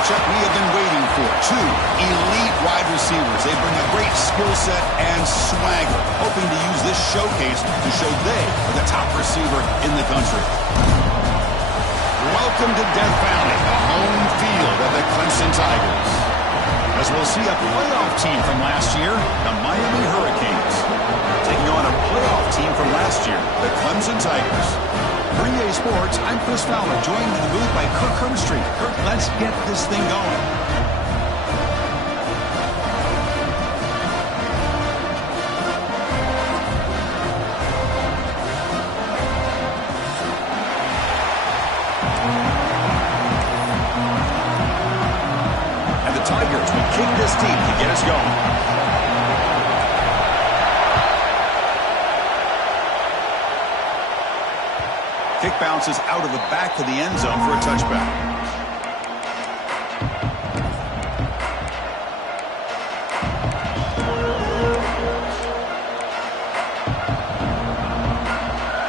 matchup we have been waiting for. Two elite wide receivers. They bring a great skill set and swagger, hoping to use this showcase to show they are the top receiver in the country. Welcome to Death Valley, the home field of the Clemson Tigers. As we'll see a playoff team from last year, the Miami Hurricanes, taking on a playoff team from last year, the Clemson Tigers. For EA Sports, I'm Chris Fowler, joined in the booth by Kirk Herbstreit. Kirk, let's get this thing going. Tigers will kick this deep to get us going. Kick bounces out of the back of the end zone for a touchback.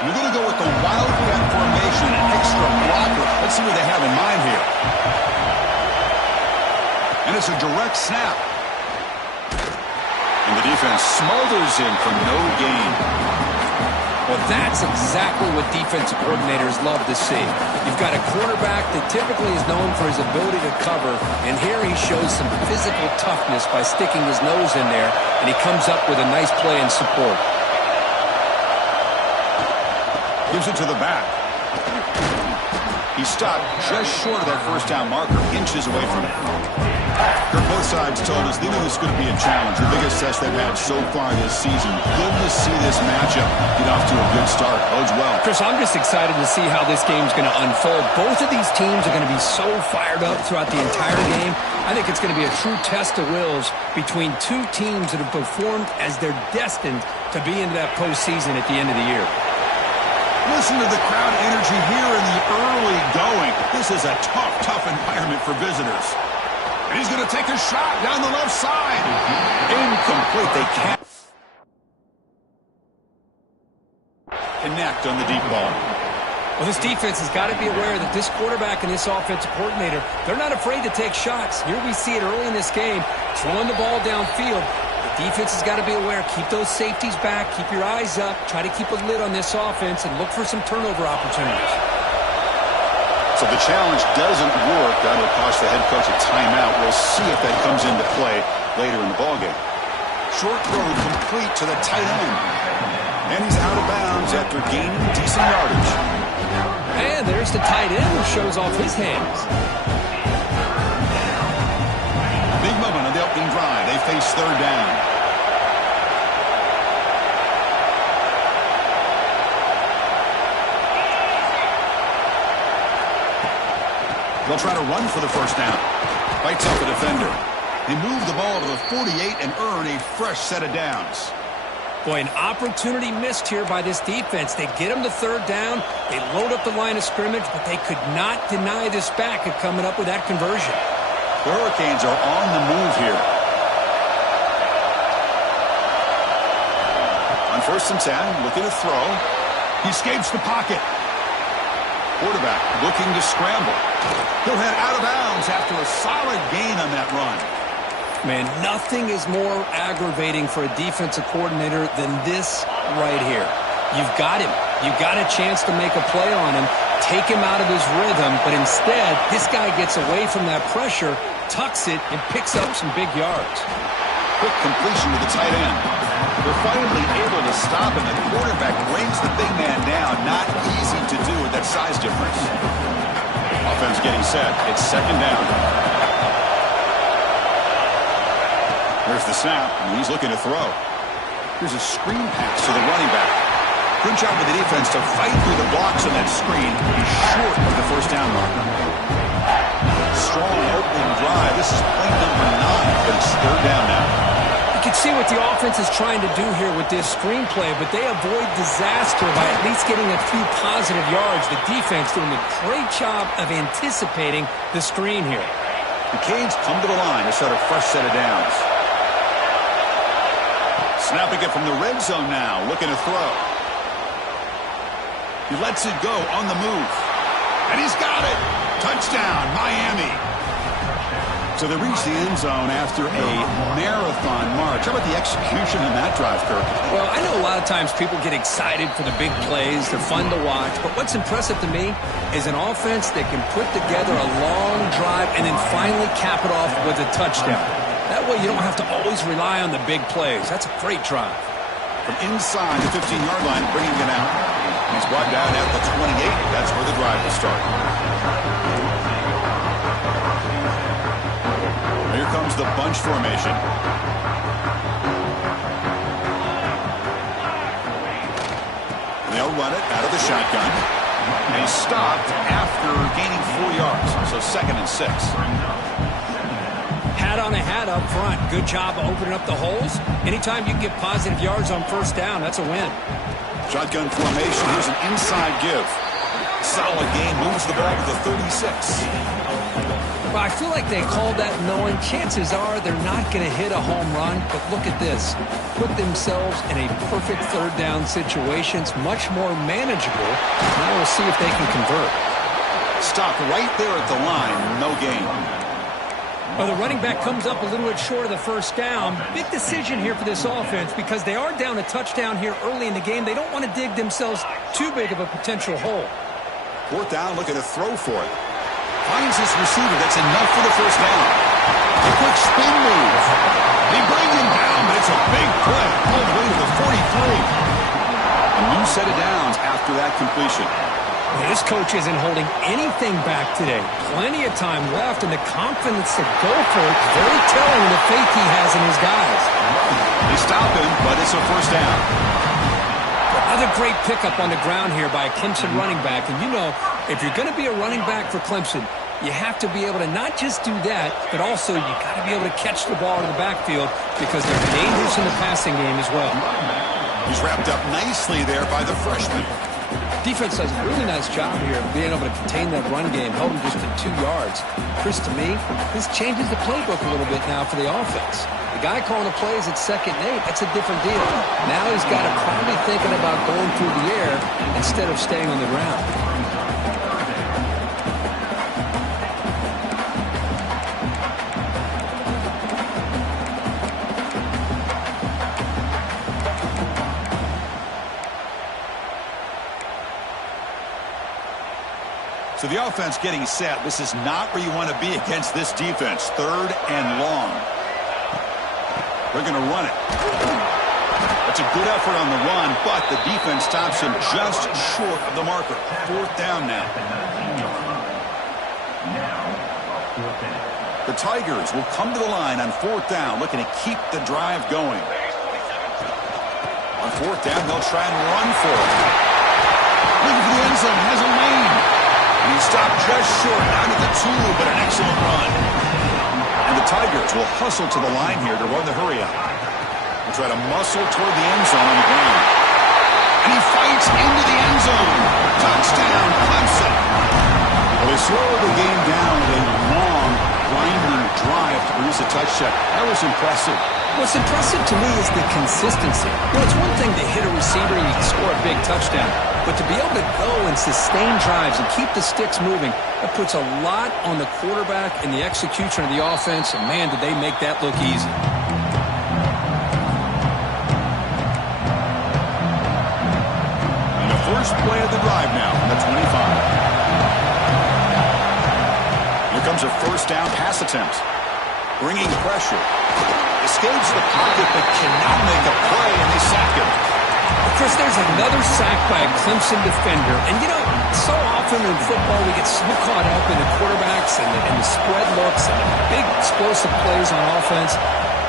We're going to go with the wildcat formation, an extra blocker. Let's see what they have in mind here. And it's a direct snap. And the defense smothers him for no gain. Well, that's exactly what defensive coordinators love to see. You've got a quarterback that typically is known for his ability to cover, and here he shows some physical toughness by sticking his nose in there, and he comes up with a nice play and support. Gives it to the back. He stopped just short of that first down marker, inches away from it. Both sides told us they knew this was going to be a challenge, the biggest test they've had so far this season. Good to see this matchup get off to a good start. Bodes well. Chris, I'm just excited to see how this game's going to unfold. Both of these teams are going to be so fired up throughout the entire game. I think it's going to be a true test of wills between two teams that have performed as they're destined to be into that postseason at the end of the year. Listen to the crowd energy here in the early going. This is a tough environment for visitors. And he's going to take a shot down the left side. Incomplete. They can't connect on the deep ball. Well, this defense has got to be aware that this quarterback and this offensive coordinator, they're not afraid to take shots. Here we see it early in this game, throwing the ball downfield. The defense has got to be aware. Keep those safeties back. Keep your eyes up. Try to keep a lid on this offense and look for some turnover opportunities. So if the challenge doesn't work, that'll cost the head coach a timeout. We'll see if that comes into play later in the ballgame. Short throw complete to the tight end. And he's out of bounds after gaining decent yardage. And there's the tight end who shows off his hands. Big moment on the opening drive. They face third down. They'll try to run for the first down. Bites up the defender. They move the ball to the 48 and earn a fresh set of downs. Boy, an opportunity missed here by this defense. They get them to third down. They load up the line of scrimmage, but they could not deny this back of coming up with that conversion. The Hurricanes are on the move here. On 1st and 10, looking to throw. He escapes the pocket. Quarterback looking to scramble. He'll head out of bounds after a solid gain on that run. Man, nothing is more aggravating for a defensive coordinator than this right here. You've got him. You've got a chance to make a play on him, take him out of his rhythm, but instead, this guy gets away from that pressure, tucks it, and picks up some big yards. Quick completion to the tight end. They're finally able to stop him. The quarterback brings the big man down. Not easy to do with that size difference. Offense getting set. It's second down. There's the snap, and he's looking to throw. Here's a screen pass to the running back. Good job with the defense to fight through the blocks on that screen. He's short of the first down marker. Strong opening drive. This is play number 9, but it's third down now. You can see what the offense is trying to do here with this screenplay, but they avoid disaster by at least getting a few positive yards. The defense doing a great job of anticipating the screen here. The Canes come to the line to start a fresh set of downs. Snapping it from the red zone now, looking to throw. He lets it go on the move. And he's got it. Touchdown, Miami. So they reach the end zone after a marathon march. How about the execution in that drive, Kirk? Well, I know a lot of times people get excited for the big plays. They're fun to watch. But what's impressive to me is an offense that can put together a long drive and then finally cap it off with a touchdown. That way you don't have to always rely on the big plays. That's a great drive. From inside the 15-yard line, bringing it out. He's brought down at the 28. That's where the drive will start. Here comes the bunch formation. And they'll run it out of the shotgun. And he's stopped after gaining 4 yards. So 2nd and 6. Hat on a hat up front. Good job of opening up the holes. Anytime you can get positive yards on first down, that's a win. Shotgun formation. Here's an inside give. Solid game. Moves the ball to the 36. Well, I feel like they called that knowing chances are they're not going to hit a home run. But look at this. Put themselves in a perfect third down situation. It's much more manageable. Now we'll see if they can convert. Stop right there at the line. No gain. Well, the running back comes up a little bit short of the first down. Big decision here for this offense because they are down a touchdown here early in the game. They don't want to dig themselves too big of a potential hole. 4th down, looking to throw for it. Finds his receiver. That's enough for the first down. A quick spin move. They bring him down, but it's a big play all the way to the 43. A new set of downs after that completion. This coach isn't holding anything back today. Plenty of time left, and the confidence to go for it. Very telling the faith he has in his guys. They stop him, but it's a first down. Another great pickup on the ground here by a Clemson running back. And you know, if you're going to be a running back for Clemson, you have to be able to not just do that, but also you got to be able to catch the ball in the backfield because they're dangerous in the passing game as well. He's wrapped up nicely there by the freshman. Defense does a really nice job here of being able to contain that run game, held him just to 2 yards. Chris, to me, this changes the playbook a little bit now for the offense. The guy calling the plays at 2nd and 8, that's a different deal. Now he's got to probably thinking about going through the air instead of staying on the ground. So the offense getting set. This is not where you want to be against this defense. 3rd and long. They're going to run it. That's a good effort on the run, but the defense stops him just short of the marker. 4th down now. The Tigers will come to the line on 4th down, looking to keep the drive going. On 4th down, they'll try and run for it. Looking for the end zone, has a lane. And he stopped just short, down to the 2, but an excellent run. And the Tigers will hustle to the line here to run the hurry up. They'll try to muscle toward the end zone on the ground. And he fights into the end zone. Touchdown, Clemson. Well, they slow the game down with a long, grinding drive to produce a touchdown. That was impressive. What's impressive to me is the consistency. You know, it's one thing to hit a receiver and you can score a big touchdown, but to be able to go and sustain drives and keep the sticks moving, that puts a lot on the quarterback and the execution of the offense, and man, did they make that look easy. And the first play of the drive now, the 25. Here comes a first down pass attempt. Bringing pressure. Escapes the pocket but cannot make a play, and they sack him. Chris, there's another sack by a Clemson defender. And, you know, so often in football we get so caught up in the quarterbacks and the spread looks and the big explosive plays on offense.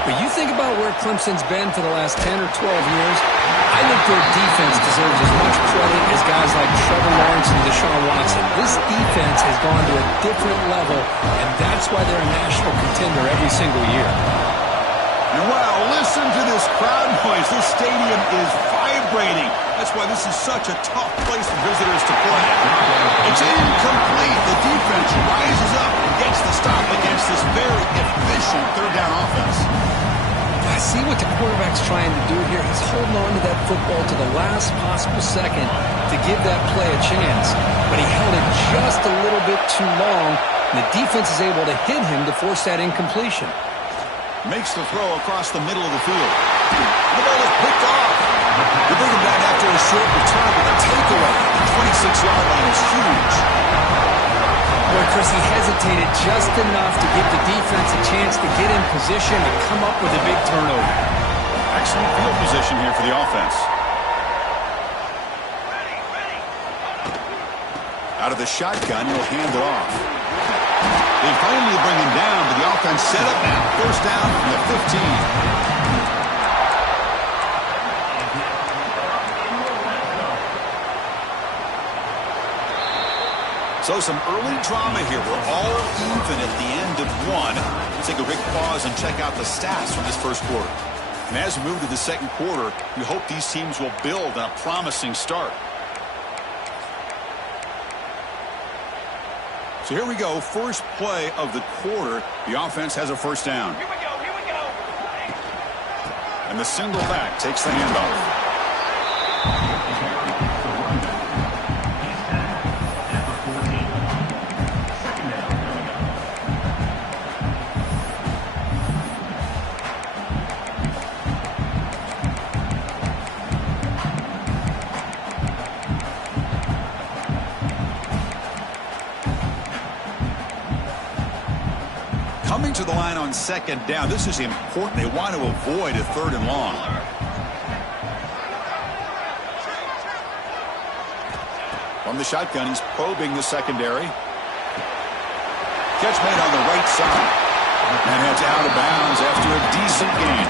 But you think about where Clemson's been for the last 10 or 12 years, I think their defense deserves as much credit as guys like Trevor Lawrence and Deshaun Watson. This defense has gone to a different level, and that's why they're a national contender every single year. And wow, listen to this crowd noise. This stadium is vibrating. That's why this is such a tough place for visitors to play. It's incomplete. The defense rises up and gets the stop against this very efficient third down offense. I see what the quarterback's trying to do here. He's holding on to that football to the last possible second to give that play a chance. But he held it just a little bit too long, and the defense is able to hit him to force that incompletion. Makes the throw across the middle of the field. The ball is picked off. They bring him down after a short return with a takeaway. The 26-yard line is huge. Boy, Chris, he hesitated just enough to give the defense a chance to get in position and come up with a big turnover. Excellent field position here for the offense. Out of the shotgun, he'll hand it off. They finally bring him down, but the offense set up now. First down from the 15. So some early drama here. We're all even at the end of one. Let's take a quick pause and check out the stats from this first quarter. And as we move to the second quarter, we hope these teams will build on a promising start. So here we go. First play of the quarter. The offense has a first down. Here we go. And the single back takes the handoff. Coming to the line on second down. This is important. They want to avoid a third and long. From the shotgun, he's probing the secondary. Catch made on the right side. And heads out of bounds after a decent gain.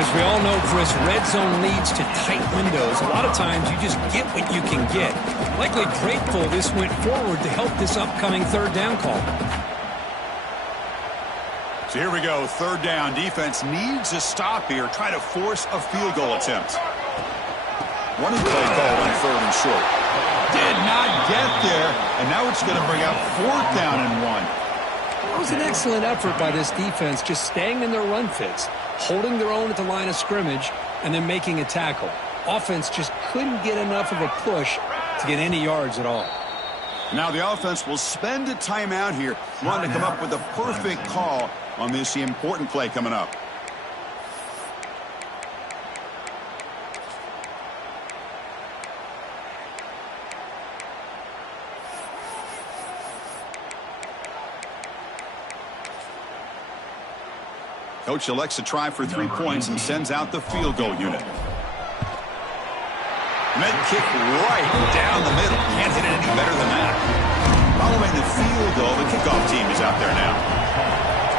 As we all know, Chris, red zone leads to tight windows. A lot of times you just get what you can get. Likely grateful this went forward to help this upcoming third down call. So here we go, third down. Defense needs a stop here, try to force a field goal attempt. One play call on third and short. Did not get there, and now it's going to bring up fourth down and 1. It was an excellent effort by this defense, just staying in their run fits, holding their own at the line of scrimmage, and then making a tackle. Offense just couldn't get enough of a push to get any yards at all. Now the offense will spend a timeout here, wanting to come up with a perfect call on this important play coming up. Coach elects to try for 3 points and sends out the field goal unit. Med kick right down the middle. Can't hit it any better than that. Following the field goal, the kickoff team is out there now.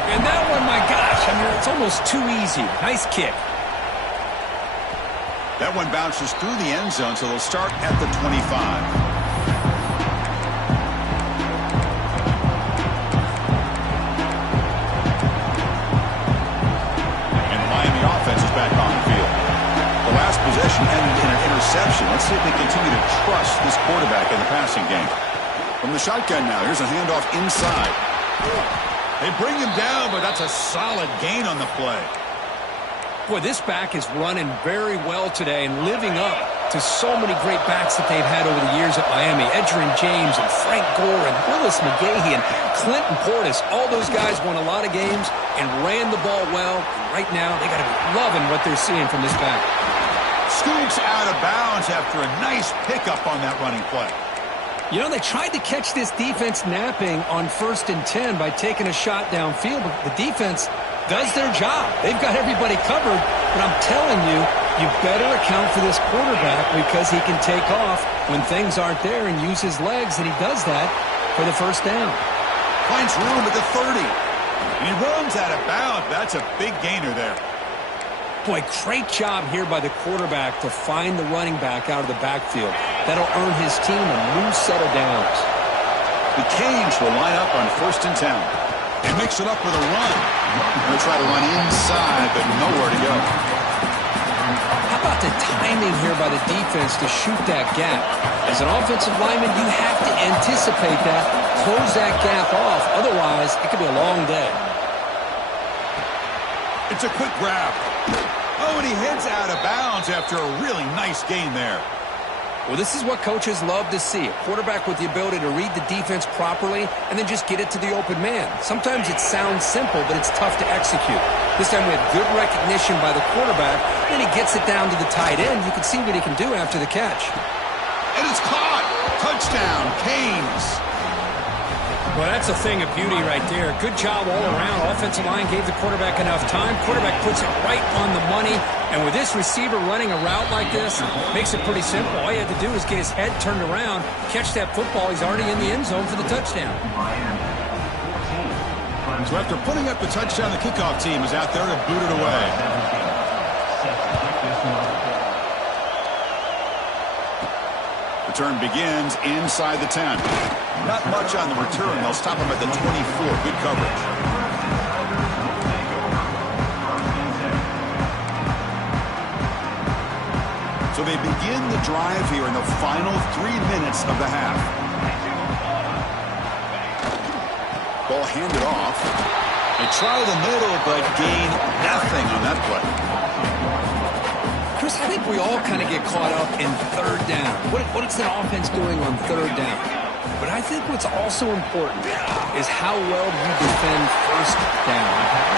And that one, my gosh, I mean, it's almost too easy. Nice kick. That one bounces through the end zone, so they'll start at the 25. Possession ended in an interception. Let's see if they continue to trust this quarterback in the passing game. From the shotgun now, here's a handoff inside. They bring him down, but that's a solid gain on the play. Boy, this back is running very well today and living up to so many great backs that they've had over the years at Miami. Edgerrin James and Frank Gore and Willis McGahee and Clinton Portis. All those guys won a lot of games and ran the ball well. And right now, they got to be loving what they're seeing from this back. Scoops out of bounds after a nice pickup on that running play. You know, they tried to catch this defense napping on 1st and 10 by taking a shot downfield, but the defense does their job. They've got everybody covered, but I'm telling you, you better account for this quarterback because he can take off when things aren't there and use his legs, and he does that for the first down. Finds room at the 30, and he runs out of bounds. That's a big gainer there. Boy, great job here by the quarterback to find the running back out of the backfield. That'll earn his team a new set of downs. The Canes will line up on 1st and 10. They mix it up with a run. They'll try to run inside, but nowhere to go. How about the timing here by the defense to shoot that gap? As an offensive lineman, you have to anticipate that, close that gap off. Otherwise, it could be a long day. It's a quick grab. Oh, and he heads out of bounds after a really nice gain there. Well, this is what coaches love to see. A quarterback with the ability to read the defense properly and then just get it to the open man. Sometimes it sounds simple, but it's tough to execute. This time we have good recognition by the quarterback, and he gets it down to the tight end. You can see what he can do after the catch. And it's caught. Touchdown, Canes. Well, that's a thing of beauty right there. Good job all around. Offensive line gave the quarterback enough time. Quarterback puts it right on the money. And with this receiver running a route like this, makes it pretty simple. All you have to do is get his head turned around, catch that football. He's already in the end zone for the touchdown. So after putting up the touchdown, the kickoff team is out there to boot it away. Return begins inside the 10. Not much on the return. They'll stop him at the 24. Good coverage. So they begin the drive here in the final 3 minutes of the half. Ball handed off. They try the middle, but gain nothing on that play. Chris, I think we all kind of get caught up in third down. What is the offense doing on third down? But I think what's also important is how well you defend first down.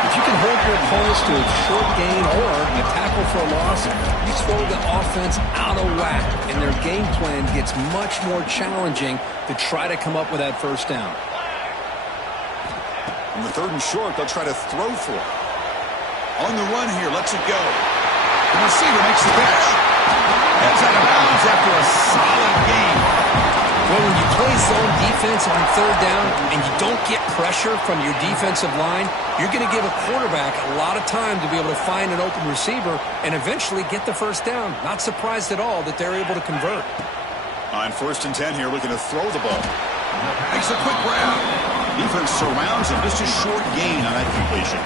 If you can hold your opponents to a short gain or a tackle for a loss, you throw the offense out of whack, and their game plan gets much more challenging to try to come up with that first down. On the third and short, they'll try to throw for it. On the run here, lets it go. The receiver makes the catch. Heads out of bounds after a solid game. Well, when you play zone defense on third down and you don't get pressure from your defensive line, you're going to give a quarterback a lot of time to be able to find an open receiver and eventually get the first down. Not surprised at all that they're able to convert. On 1st and 10 here, looking to throw the ball. Makes a quick grab. Defense surrounds him. Just a short gain on that completion.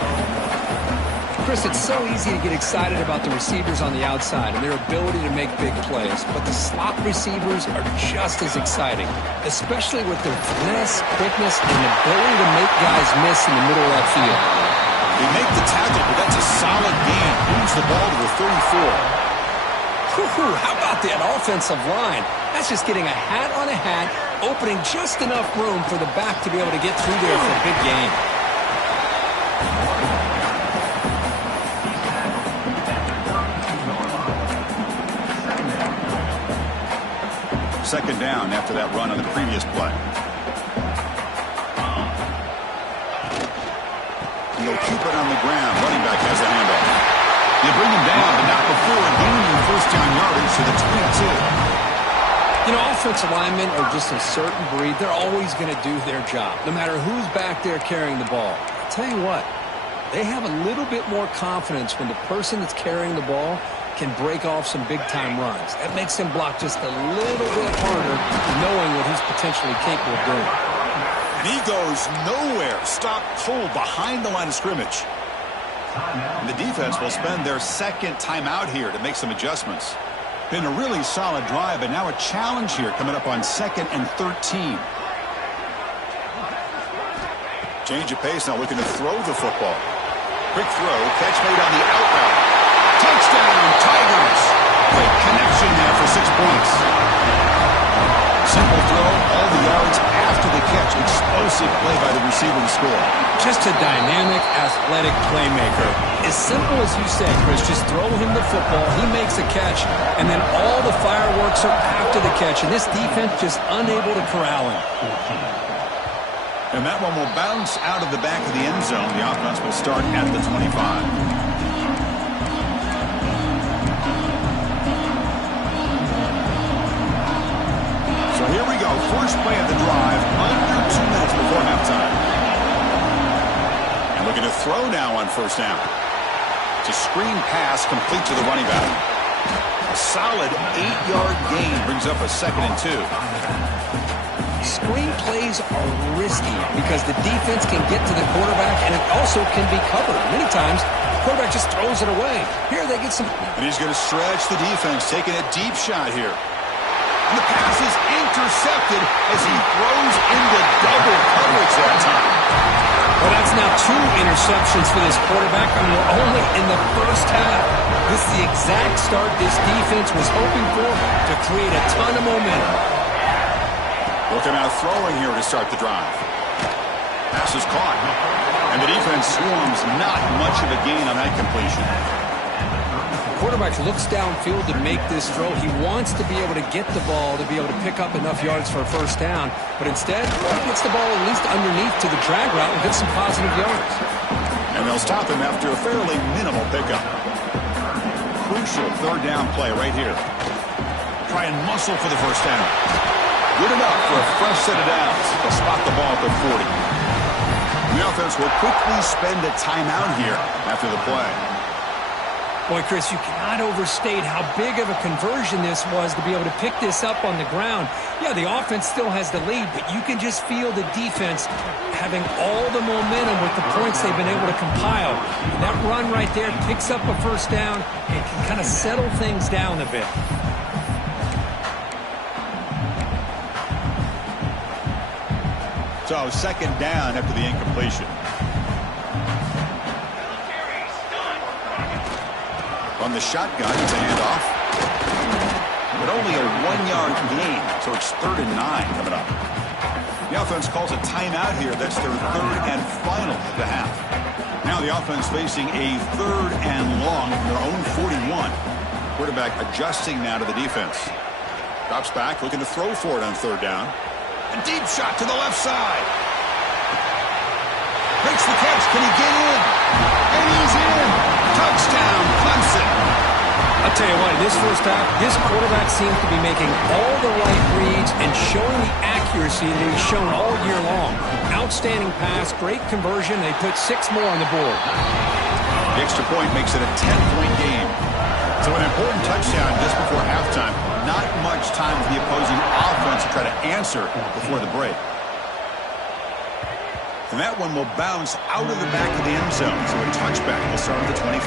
Chris, it's so easy to get excited about the receivers on the outside and their ability to make big plays, but the slot receivers are just as exciting, especially with their finesse, quickness, and ability to make guys miss in the middle of that field. They make the tackle, but that's a solid gain. Moves the ball to the 34. How about that offensive line? That's just getting a hat on a hat, opening just enough room for the back to be able to get through there for a big gain. Second down after that run on the previous play. And they'll keep it on the ground. Running back has a handoff. They bring him down, but not before gaining first down yardage to the 22. You know, offensive linemen are just a certain breed. They're always going to do their job, no matter who's back there carrying the ball. I'll tell you what, they have a little bit more confidence when the person that's carrying the ball can break off some big-time runs. That makes him block just a little bit harder, knowing what he's potentially capable of doing. And he goes nowhere. Stop cold behind the line of scrimmage. And the defense will spend their second timeout here to make some adjustments. Been a really solid drive, but now a challenge here coming up on 2nd and 13. Change of pace now, looking to throw the football. Quick throw, catch made on the out route. Touchdown, Tigers! Great connection there for 6 points. Simple throw, all the yards after the catch. Explosive play by the receiver to score. Just a dynamic, athletic playmaker. As simple as you say, Chris, just throw him the football, he makes a catch, and then all the fireworks are after the catch, and this defense just unable to corral him. And that one will bounce out of the back of the end zone. The offense will start at the 25. So here we go. First play of the drive, under 2 minutes before halftime. And looking to throw now on first down. It's a screen pass complete to the running back. A solid 8-yard gain brings up a 2nd and 2. Screen plays are risky because the defense can get to the quarterback and it also can be covered. Many times, the quarterback just throws it away. Here they get some... And he's going to stretch the defense, taking a deep shot here. And the pass is intercepted as he throws into double coverage that time. Well, that's now 2 interceptions for this quarterback, and we're only in the first half. This the exact start this defense was hoping for to create a ton of momentum. Looking out throwing here to start the drive. Pass is caught. And the defense swarms not much of a gain on that completion. Quarterback looks downfield to make this throw. He wants to be able to get the ball to be able to pick up enough yards for a first down, but instead he gets the ball at least underneath to the drag route and gets some positive yards. And they'll stop him after a fairly minimal pickup. Crucial third down play right here. Try and muscle for the first down. Good enough for a fresh set of downs. They'll spot the ball at the 40. The offense will quickly spend a timeout here after the play. Boy, Chris, you cannot overstate how big of a conversion this was to be able to pick this up on the ground. Yeah, the offense still has the lead, but you can just feel the defense having all the momentum with the points they've been able to compile. And that run right there picks up a first down and can kind of settle things down a bit. So, second down after the incompletion. On the shotgun, it's a handoff. But only a 1-yard gain, so it's 3rd and 9 coming up. The offense calls a timeout here. That's their third and final of the half. Now the offense facing a 3rd and long from their own 41. Quarterback adjusting now to the defense. Drops back, looking to throw for it on 3rd down. A deep shot to the left side. Makes the catch. Can he get in? And he's in. Touchdown, Clemson. I'll tell you what, in this first half, this quarterback seems to be making all the right reads and showing the accuracy that he's shown all year long. Outstanding pass, great conversion. They put 6 more on the board. The extra point makes it a 10-point game. So an important touchdown just before halftime. Not much time for the opposing offense to try to answer before the break. And that one will bounce out of the back of the end zone. So a touchback will start at the 25.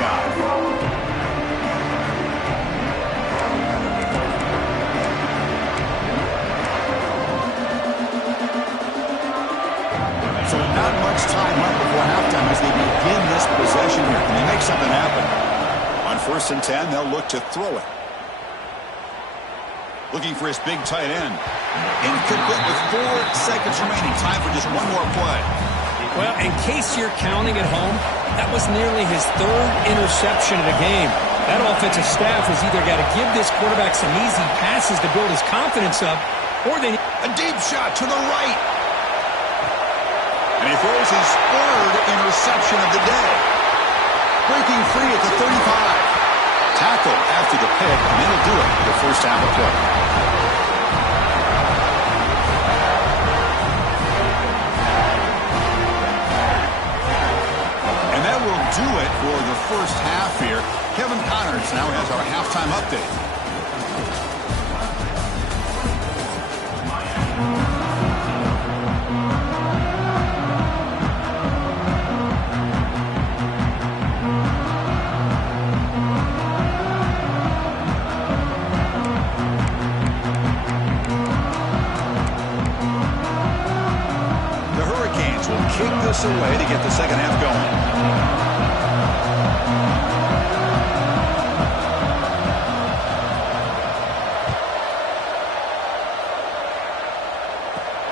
So not much time left before halftime as they begin this possession here. Can they make something happen? On 1st and 10, they'll look to throw it. Looking for his big tight end. Incomplete with 4 seconds remaining. Time for just one more play. Well, in case you're counting at home, that was nearly his 3rd interception of the game. That offensive staff has either got to give this quarterback some easy passes to build his confidence up, or they... A deep shot to the right. And he throws his 3rd interception of the day. Breaking free at the 35. Tackle after the pick, and that'll do it for the first half of play. And that will do it for the first half here. Kevin Connors now has our halftime update. Kick this away to get the second half going.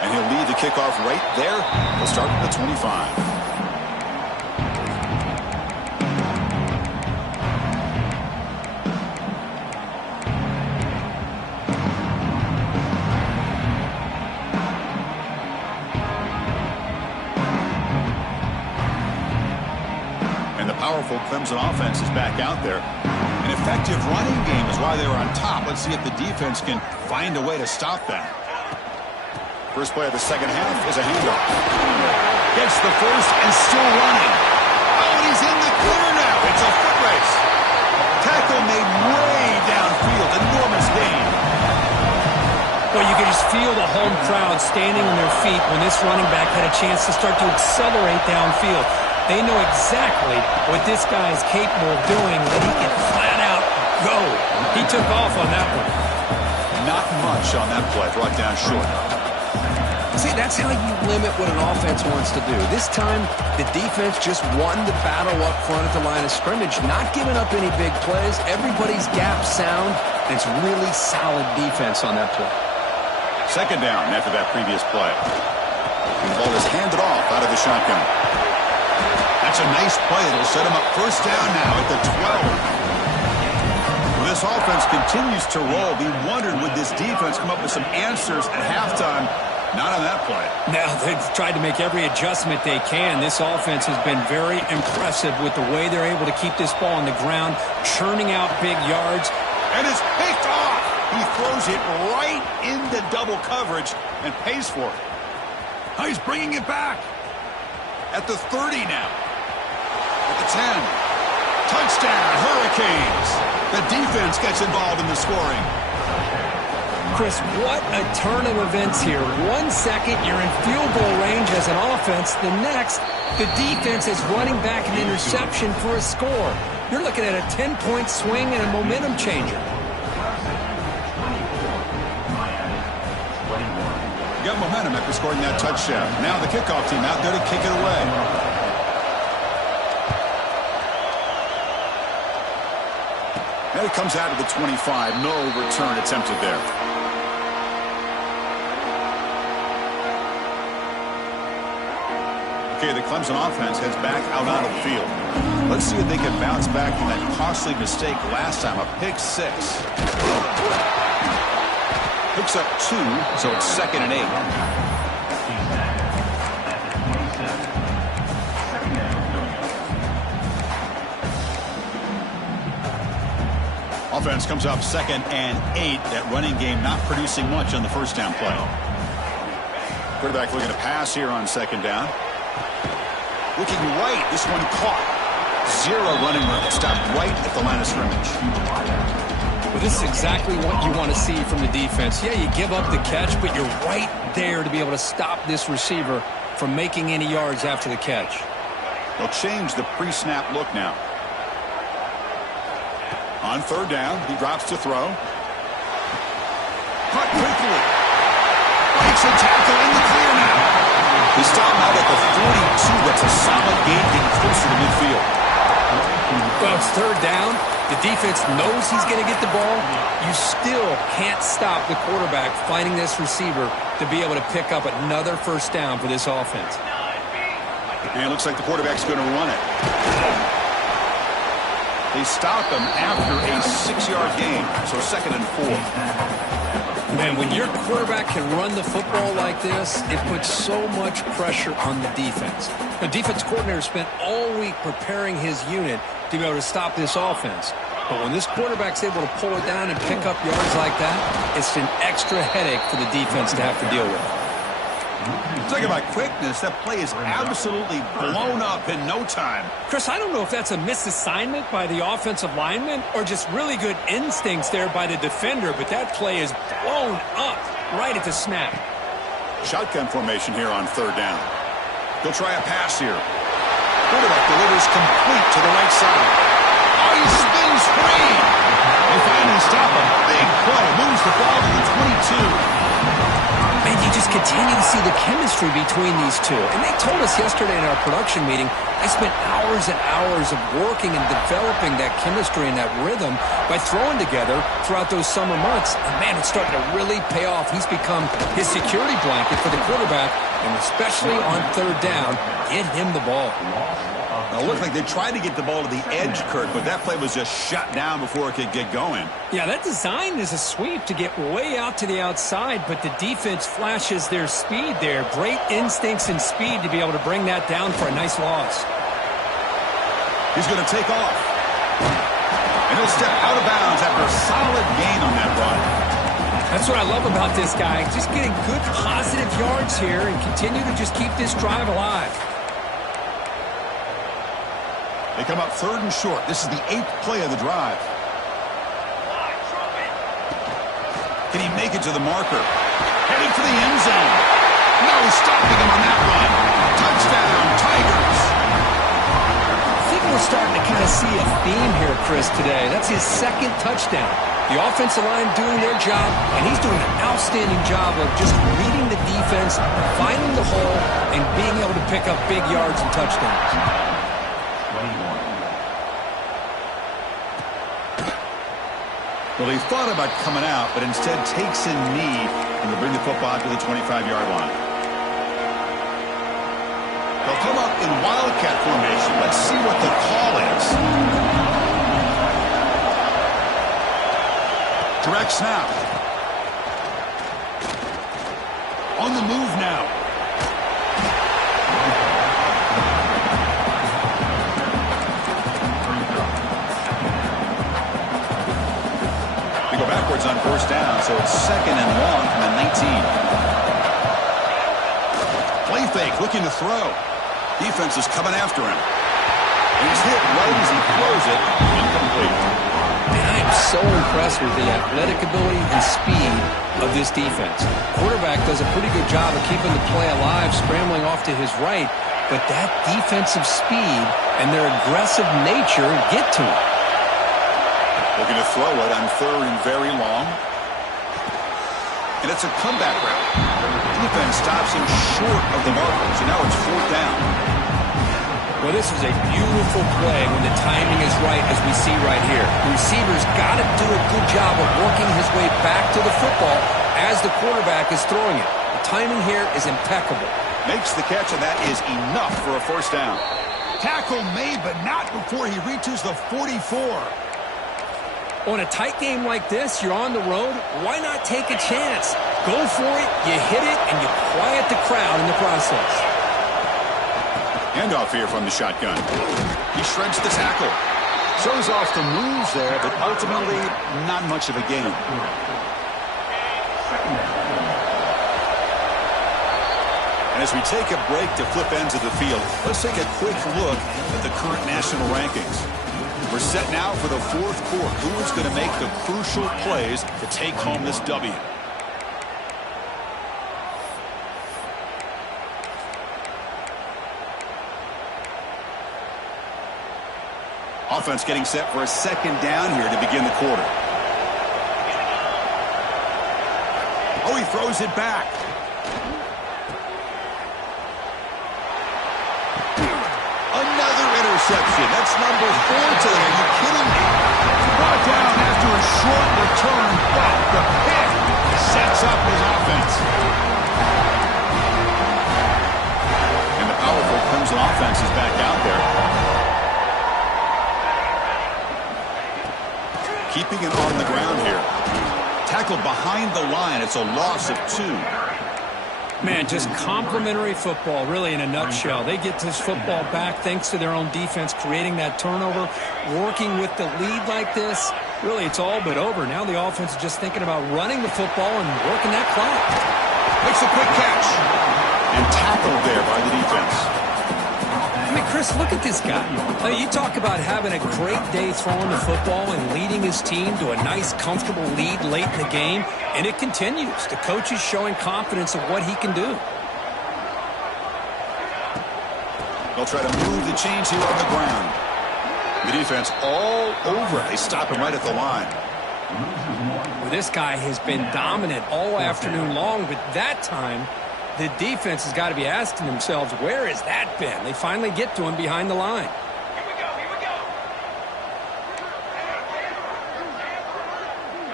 And he'll lead the kickoff right there. We'll start at the 25. Powerful Clemson offense is back out there. An effective running game is why they were on top. Let's see if the defense can find a way to stop that. First play of the second half is a handoff. Gets the first and still running. Oh, and he's in the clear now. It's a foot race. Tackle made way downfield. Enormous gain. Well, you can just feel the home crowd standing on their feet when this running back had a chance to start to accelerate downfield. They know exactly what this guy is capable of doing, that he can flat out go. He took off on that one. Not much on that play, brought down short. See, that's how you limit what an offense wants to do. This time, the defense just won the battle up front at the line of scrimmage, not giving up any big plays. Everybody's gap sound, and it's really solid defense on that play. Second down after that previous play. And the ball is handed off out of the shotgun. That's a nice play. It'll set him up first down now at the 12. Well, this offense continues to roll. We wondered, would this defense come up with some answers at halftime? Not on that play. Now, they've tried to make every adjustment they can. This offense has been very impressive with the way they're able to keep this ball on the ground, churning out big yards. And it's picked off. He throws it right into double coverage and pays for it. Oh, he's bringing it back. At the 30 now. At the 10. Touchdown, Hurricanes. The defense gets involved in the scoring. Chris, what a turn of events here. 1 second, you're in field goal range as an offense. The next, the defense is running back an interception for a score. You're looking at a 10-point swing and a momentum changer. You got momentum after scoring that touchdown. Now the kickoff team out there to kick it away. And it comes out of the 25. No return attempted there. Okay, the Clemson offense heads back out onto the field. Let's see if they can bounce back from that costly mistake last time, a pick 6. Picks up 2, so it's 2nd and 8. Offense comes up 2nd and 8. That running game not producing much on the first down play. Quarterback looking to pass here on 2nd down. Looking right, this one caught. 0 running room. Stopped right at the line of scrimmage. Well, this is exactly what you want to see from the defense. Yeah, you give up the catch, but you're right there to be able to stop this receiver from making any yards after the catch. They'll change the pre-snap look now. On 3rd down, he drops to throw. Cut quickly. Breaks a tackle in the clear now. He stopped out at the 42. That's a solid gain getting closer to midfield. Well, it's 3rd down. The defense knows he's going to get the ball. You still can't stop the quarterback finding this receiver to be able to pick up another first down for this offense. And it looks like the quarterback's going to run it. They stop him after a 6-yard gain, so 2nd and 4. Man, when your quarterback can run the football like this, it puts so much pressure on the defense. The defense coordinator spent all week preparing his unit to be able to stop this offense. But when this quarterback's able to pull it down and pick up yards like that, it's an extra headache for the defense to have to deal with. Talking about quickness, that play is absolutely blown up in no time. Chris, I don't know if that's a misassignment by the offensive lineman or just really good instincts there by the defender, but that play is blown up right at the snap. Shotgun formation here on 3rd down. He'll try a pass here. Quarterback delivers complete to the right side. Oh, he spins free. They finally stop him. Big play. Moves the ball to the 22. Man, you just continue to see the chemistry between these two. And they told us yesterday in our production meeting, they spent hours and hours of working and developing that chemistry and that rhythm by throwing together throughout those summer months. And man, it's starting to really pay off. He's become his security blanket for the quarterback, and especially on 3rd down, get him the ball. Now, it looked like they tried to get the ball to the edge, Kurt, but that play was just shut down before it could get going. Yeah, that design is a sweep to get way out to the outside, but the defense flashes their speed there. Great instincts and speed to be able to bring that down for a nice loss. He's going to take off. And he'll step out of bounds after a solid gain on that run. That's what I love about this guy. Just getting good positive yards here and continue to just keep this drive alive. They come up 3rd and short. This is the 8th play of the drive. Can he make it to the marker? Headed for the end zone. No stopping him on that run. Touchdown, Tigers. Think we're starting to kind of see a theme here, Chris, today. That's his second touchdown. The offensive line doing their job, and he's doing an outstanding job of just reading the defense, finding the hole, and being able to pick up big yards and touchdowns. Well, he thought about coming out, but instead takes a knee and will bring the football to the 25-yard line. They'll come up in Wildcat formation. Let's see what the call is. Direct snap. On the move now. They go backwards on first down, so it's 2nd and long from the 19. Play fake, looking to throw. Defense is coming after him. And he's hit right as he throws it. Incomplete. Man, I am so impressed with the athletic ability and speed of this defense. Quarterback does a pretty good job of keeping the play alive, scrambling off to his right, but that defensive speed and their aggressive nature get to him. Looking to throw it on 3rd and very long. And it's a comeback route. The defense stops him short of the marker, so now it's 4th down. Well, this is a beautiful play when the timing is right, as we see right here. The receiver's got to do a good job of working his way back to the football as the quarterback is throwing it. The timing here is impeccable. Makes the catch, and that is enough for a 1st down. Tackle made, but not before he reaches the 44. On a tight game like this, you're on the road, why not take a chance? Go for it, you hit it, and you quiet the crowd in the process. Handoff here from the shotgun. He shreds the tackle. Shows off the moves there, but ultimately not much of a gain. And as we take a break to flip ends of the field, let's take a quick look at the current national rankings. We're set now for the 4th quarter. Who is going to make the crucial plays to take home this W? Offense getting set for a 2nd down here to begin the quarter. Oh, he throws it back. Another interception. That's number 4 today. Are you kidding me? Brought down after a short return, but the pick sets up his offense. And the powerful Clemson offense is back out there. Keeping it on the ground here. Tackled behind the line. It's a loss of 2. Man, just complimentary football, really, in a nutshell. They get this football back thanks to their own defense, creating that turnover, working with the lead like this. Really, it's all but over. Now the offense is just thinking about running the football and working that clock. Makes a quick catch. And tackled there by the defense. I mean, Chris, look at this guy. You talk about having a great day throwing the football and leading his team to a nice, comfortable lead late in the game, and it continues. The coach is showing confidence of what he can do. They'll try to move the chains here on the ground. The defense all over it. They stop him right at the line. Well, this guy has been dominant all afternoon long, but that time the defense has got to be asking themselves, where has that been? They finally get to him behind the line.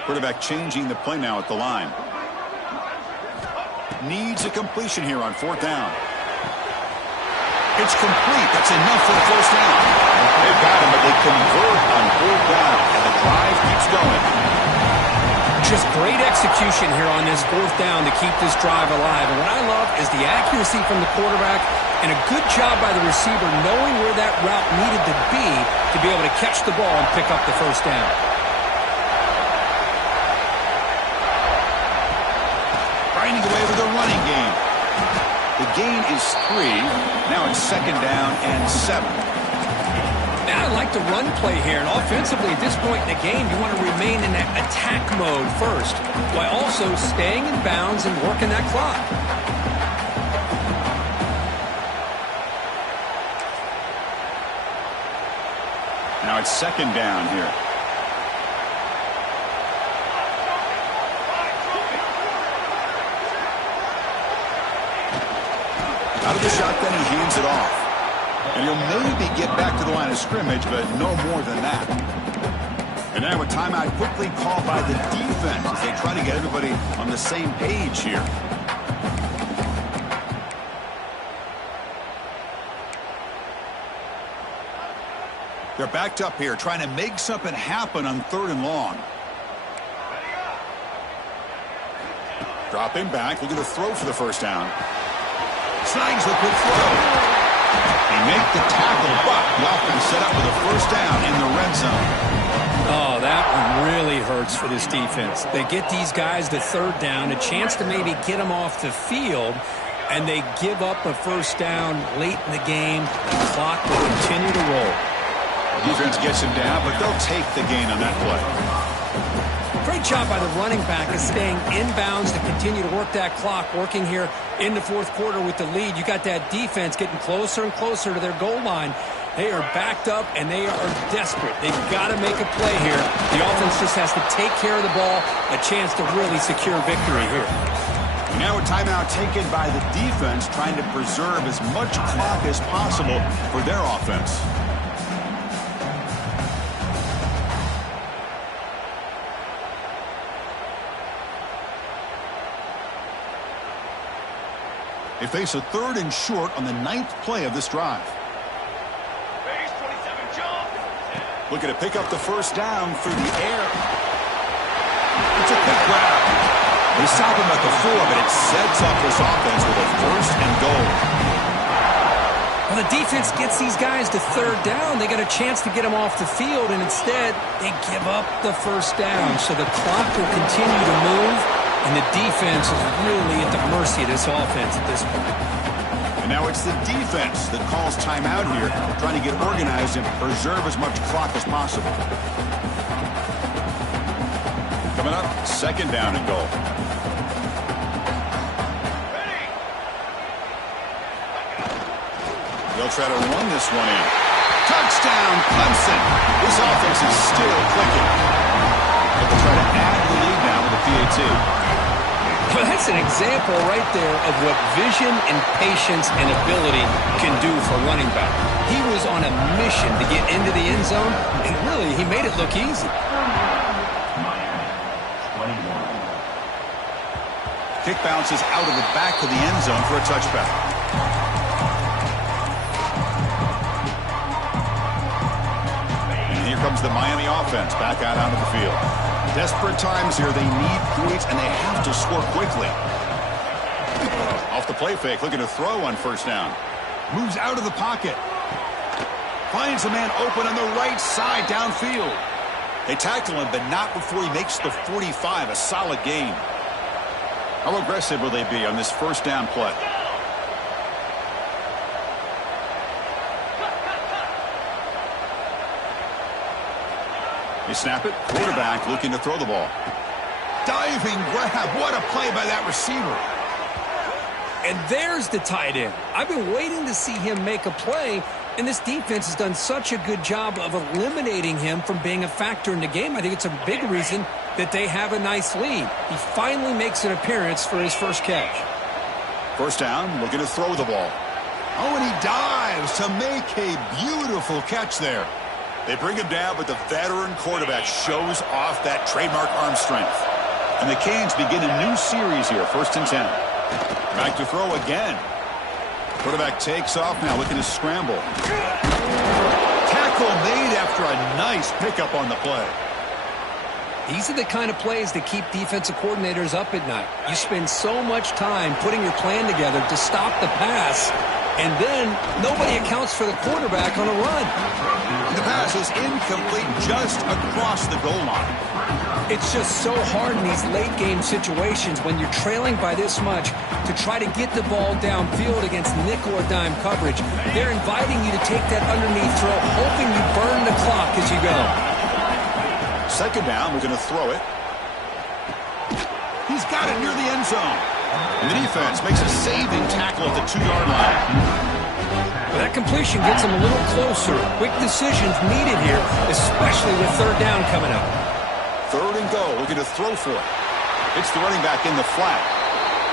Quarterback changing the play now at the line. Needs a completion here on 4th down. It's complete. That's enough for the 1st down. They've got him, but they convert on 4th down, and the drive keeps going. Just great execution here on this 4th down to keep this drive alive. And what I love is the accuracy from the quarterback and a good job by the receiver knowing where that route needed to be able to catch the ball and pick up the 1st down. Grinding away with a running game. The gain is 3. Now it's 2nd down and 7. Now I like the run play here, and offensively at this point in the game, you want to remain in that attack mode first, while also staying in bounds and working that clock. Now it's second down here. Out of the shotgun, he hands it off. And he'll maybe get back to the line of scrimmage, but no more than that. And now a timeout quickly called by the defense as they try to get everybody on the same page here. They're backed up here, trying to make something happen on 3rd and long. Dropping back, looking to throw for the first down. Slangs the quick throw. They make the tackle, but the offense set up with a first down in the red zone. Oh, that one really hurts for this defense. They get these guys to 3rd down, a chance to maybe get them off the field, and they give up a first down late in the game. The clock will continue to roll. Defense gets him down, but they'll take the gain on that play. Great job by the running back of staying inbounds to continue to work that clock, working here in the 4th quarter with the lead. You got that defense getting closer and closer to their goal line. They are backed up, and they are desperate. They've got to make a play here. The offense just has to take care of the ball, a chance to really secure victory here. Now a timeout taken by the defense, trying to preserve as much clock as possible for their offense. They face a 3rd and short on the 9th play of this drive. Looking to pick up the first down through the air. It's a quick grab. They stop him at the 4, but it sets up this offense with a 1st and goal. Well, the defense gets these guys to 3rd down. They got a chance to get them off the field, and instead they give up the first down. So the clock will continue to move. And the defense is really at the mercy of this offense at this point. And now it's the defense that calls timeout here, trying to get organized and preserve as much clock as possible. Coming up, 2nd down and goal. They'll try to run this one in. Touchdown, Clemson. This offense is still clicking. They'll try to add to the lead now with a PAT. Well, that's an example right there of what vision and patience and ability can do for running back. He was on a mission to get into the end zone, and really, he made it look easy. Kick bounces out of the back of the end zone for a touchback. And here comes the Miami offense back out onto the field. Desperate times here. They need points, and they have to score quickly. Off the play fake, looking to throw on first down. Moves out of the pocket. Finds a man open on the right side downfield. They tackle him, but not before he makes the 45, a solid gain. How aggressive will they be on this first down play? They snap it. Quarterback looking to throw the ball. Diving grab. What a play by that receiver. And there's the tight end. I've been waiting to see him make a play, and this defense has done such a good job of eliminating him from being a factor in the game. I think it's a big reason that they have a nice lead. He finally makes an appearance for his first catch. First down, looking to throw the ball. Oh, and he dives to make a beautiful catch there. They bring him down, but the veteran quarterback shows off that trademark arm strength. And the Canes begin a new series here, 1st and 10. Back to throw again. Quarterback takes off now, looking to scramble. Tackle made after a nice pickup on the play. These are the kind of plays that keep defensive coordinators up at night. You spend so much time putting your plan together to stop the pass, and then nobody accounts for the quarterback on a run. The pass is incomplete just across the goal line. It's just so hard in these late-game situations when you're trailing by this much to try to get the ball downfield against nickel or dime coverage. They're inviting you to take that underneath throw, hoping you burn the clock as you go. Second down, we're going to throw it. He's got it near the end zone. And the defense makes a saving tackle at the 2-yard line. Well, that completion gets him a little closer. Quick decisions needed here, especially with third down coming up. Third and goal, looking to throw for it. It's the running back in the flat.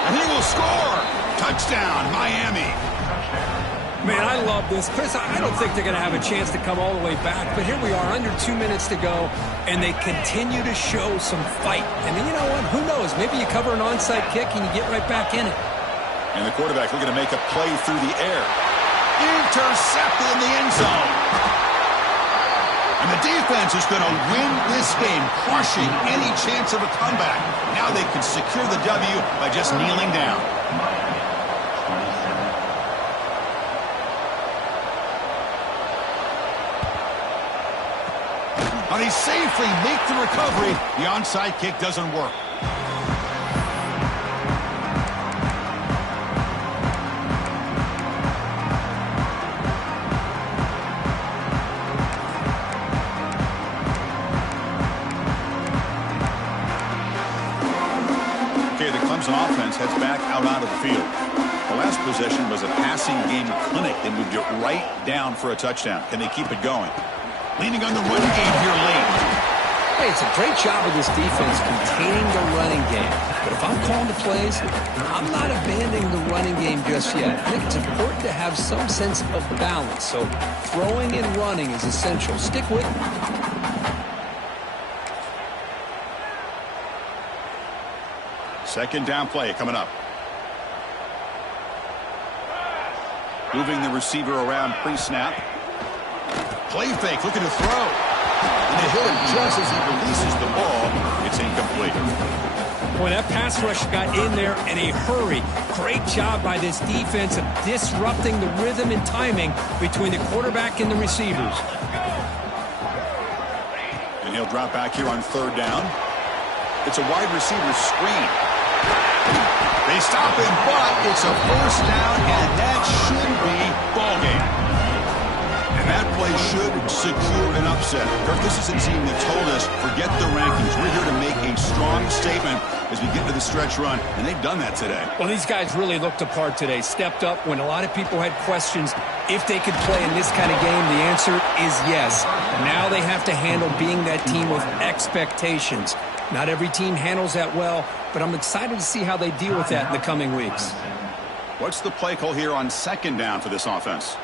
And he will score! Touchdown, Miami! Man, I love this. Chris, I don't think they're going to have a chance to come all the way back, but here we are, under 2 minutes to go, and they continue to show some fight. And you know what? Who knows? Maybe you cover an onside kick and you get right back in it. And the quarterback looking to make a play through the air. Intercepted in the end zone. And the defense is going to win this game, crushing any chance of a comeback. Now they can secure the W by just kneeling down. But he safely makes the recovery. The onside kick doesn't work. Okay, the Clemson offense heads back out onto the field. The last possession was a passing game clinic. They moved it right down for a touchdown. Can they keep it going? Leaning on the run game here late. Hey, it's a great job of this defense containing the running game. But if I'm calling the plays, I'm not abandoning the running game just yet. I think it's important to have some sense of balance. So throwing and running is essential. Stick with it. Second down play coming up. Moving the receiver around pre-snap. Play fake, looking to throw. And they hit him just as he releases the ball. It's incomplete. Boy, that pass rush got in there in a hurry. Great job by this defense of disrupting the rhythm and timing between the quarterback and the receivers. And he'll drop back here on third down. It's a wide receiver screen. They stop him, but it's a first down, and that should be ball game. And that play should secure an upset. Kirk, this is a team that told us, forget the rankings. We're here to make a strong statement as we get into the stretch run, and they've done that today. Well, these guys really looked apart today, stepped up when a lot of people had questions if they could play in this kind of game. The answer is yes. Now they have to handle being that team with expectations. Not every team handles that well, but I'm excited to see how they deal with that in the coming weeks. What's the play call here on second down for this offense?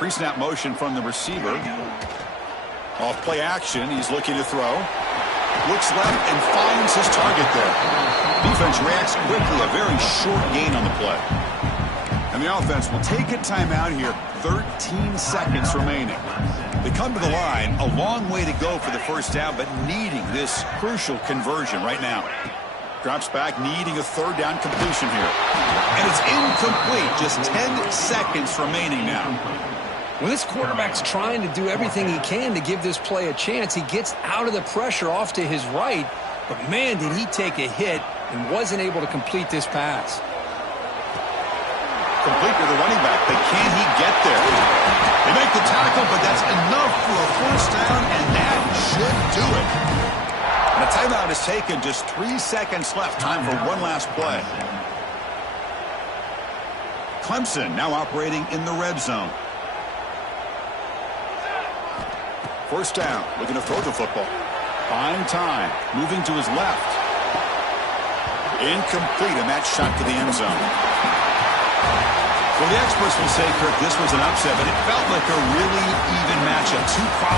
Pre-snap motion from the receiver. Off play action, he's looking to throw. Looks left and finds his target there. Defense reacts quickly, a very short gain on the play. And the offense will take a timeout here, 13 seconds remaining. They come to the line, a long way to go for the first down, but needing this crucial conversion right now. Drops back, needing a third down completion here. And it's incomplete, just 10 seconds remaining now. Well, this quarterback's trying to do everything he can to give this play a chance. He gets out of the pressure off to his right, but man, did he take a hit and wasn't able to complete this pass. Complete to the running back, but can he get there? They make the tackle, but that's enough for a first down, and that should do it. And the timeout is taken, just 3 seconds left. Time for one last play. Clemson now operating in the red zone. First down, looking to throw the football. Buying time, moving to his left. Incomplete, and that shot to the end zone. Well, the experts will say, Kirk, this was an upset, but it felt like a really even matchup. Two quality